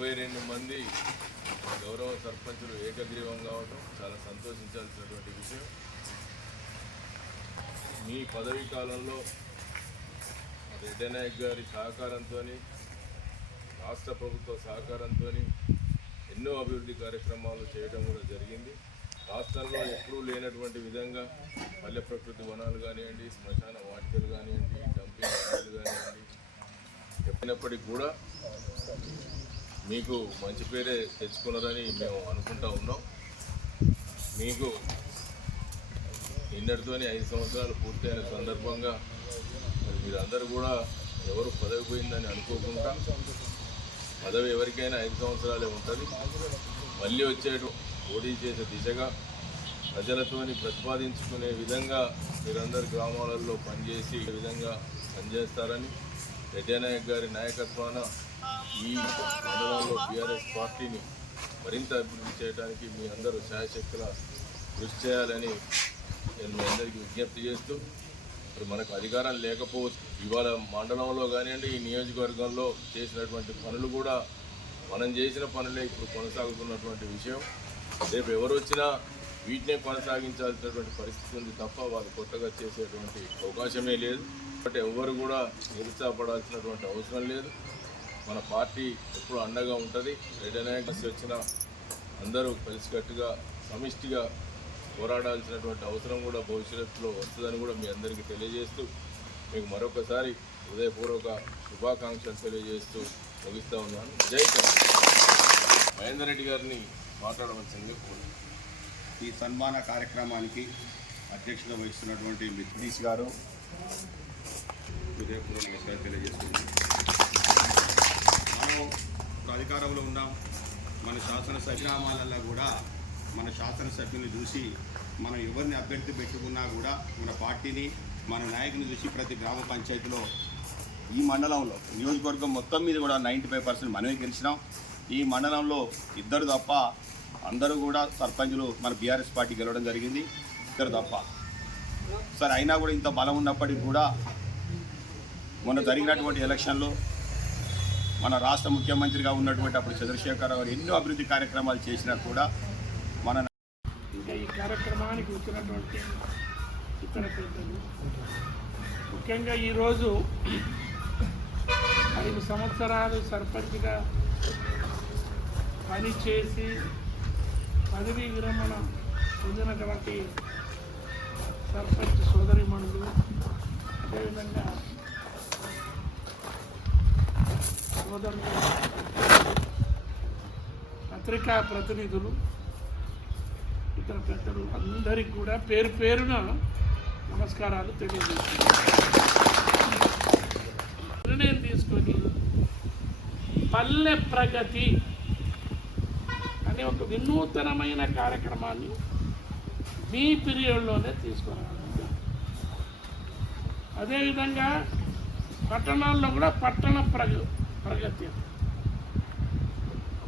ఇరవై రెండు మంది గౌరవ సర్పంచులు ఏకగ్రీవం కావటం చాలా సంతోషించాల్సినటువంటి విషయం. మీ పదవీ కాలంలో రెడ్డి నాయక్ గారి సహకారంతో రాష్ట్ర ప్రభుత్వ సహకారంతో ఎన్నో అభివృద్ధి కార్యక్రమాలు చేయడం కూడా జరిగింది. రాష్ట్రంలో ఎప్పుడూ లేనటువంటి విధంగా పల్లె ప్రకృతి వనాలు కానివ్వండి శ్మశాన వాటికలు కానివ్వండి డంపింగ్ కానివ్వండి చెప్పినప్పటికి కూడా మీకు మంచి పేరే తెచ్చుకున్నారని మేము అనుకుంటా ఉన్నాం. మీకు నిన్నటితోని ఐదు సంవత్సరాలు పూర్తయిన సందర్భంగా మీరందరూ కూడా ఎవరు పదవి పోయిందని అనుకోకుండా పదవి ఎవరికైనా ఐదు సంవత్సరాలే ఉంటుంది. మళ్ళీ వచ్చేటు పోటీ చేసే దిశగా ప్రజలతోని ప్రతిపాదించుకునే విధంగా మీరందరు గ్రామాలలో పనిచేసి ఈ విధంగా పనిచేస్తారని పెద్దనాయక్ గారి నాయకత్వాన ఈ మండలంలో బీఆర్ఎస్ పార్టీని మరింత అభివృద్ధి చేయడానికి మీ అందరూ శాయశక్తుల కృషి చేయాలని నేను మీ అందరికీ విజ్ఞప్తి చేస్తూ ఇప్పుడు మనకు అధికారం లేకపోవచ్చు ఇవాళ మండలంలో కానివ్వండి ఈ నియోజకవర్గంలో చేసినటువంటి పనులు కూడా మనం చేసిన పనులే ఇప్పుడు కొనసాగుతున్నటువంటి విషయం. రేపు ఎవరు వచ్చినా వీటినే కొనసాగించాల్సినటువంటి పరిస్థితి ఉంది తప్ప వాళ్ళు కొత్తగా చేసేటువంటి అవకాశమే లేదు. బట్ ఎవరు కూడా నిరుత్సాహపడాల్సినటువంటి అవసరం లేదు. మన పార్టీ ఎప్పుడు అండగా ఉంటుంది. రెడ్డి వచ్చిన అందరూ కలిసికట్టుగా సమిష్టిగా పోరాడాల్సినటువంటి అవసరం కూడా భవిష్యత్తులో వస్తుందని కూడా మీ అందరికీ తెలియజేస్తూ మీకు మరొకసారి హృదయపూర్వక శుభాకాంక్షలు తెలియజేస్తూ ముగిస్తూ ఉన్నాను. జై మహేందర్ రెడ్డి గారిని మాట్లాడవలసిందిగా కోరుతున్నాను. ఈ సన్మాన కార్యక్రమానికి అధ్యక్షత వహిస్తున్నటువంటి మిత్రీష్ గారు హృదయపూర్వక నమస్కారం తెలియజేస్తున్నాను. మనం అధికారంలో ఉన్నాం. మన శాసనసభ గ్రామాలలో కూడా మన శాసనసభ్యుని చూసి మనం ఎవరిని అభ్యర్థి పెట్టుకున్నా కూడా మన పార్టీని మన నాయకుని చూసి ప్రతి గ్రామ పంచాయతీలో ఈ మండలంలో నియోజకవర్గం మొత్తం మీద కూడా నైంటీ ఫైవ్ పర్సెంట్ మనమే గెలిచినాం. ఈ మండలంలో ఇద్దరు తప్ప అందరూ కూడా సర్పంచులు మన బీఆర్ఎస్ పార్టీ గెలవడం జరిగింది. ఇద్దరు తప్ప. సరే అయినా కూడా ఇంత బలం ఉన్నప్పటికీ కూడా మొన్న జరిగినటువంటి ఎలక్షన్లో మన రాష్ట్ర ముఖ్యమంత్రిగా ఉన్నటువంటి అప్పుడు చంద్రశేఖర్ గారు ఎన్నో అభివృద్ధి కార్యక్రమాలు చేసినా కూడా మన ఇంకా ఈ కార్యక్రమానికి వచ్చినటువంటి ఇతర పెద్దలు ముఖ్యంగా ఈరోజు ఐదు సంవత్సరాలు సర్పంచ్గా పనిచేసి పదవీ విరమణ పొందినటువంటి సర్పంచ్ సోదరిమణులు అదేవిధంగా సోదరులు పత్రికా ప్రతినిధులు ఇతర పెద్దలు అందరికీ కూడా పేరు పేరున నమస్కారాలు తెలియజేస్తున్నాను. నిర్ణయం తీసుకొని పల్లె ప్రగతి అనే ఒక వినూతనమైన కార్యక్రమాన్ని మీ పీరియడ్లోనే తీసుకురావాలి. అదేవిధంగా పట్టణాల్లో కూడా పట్టణ ప్రగ ప్రగతి.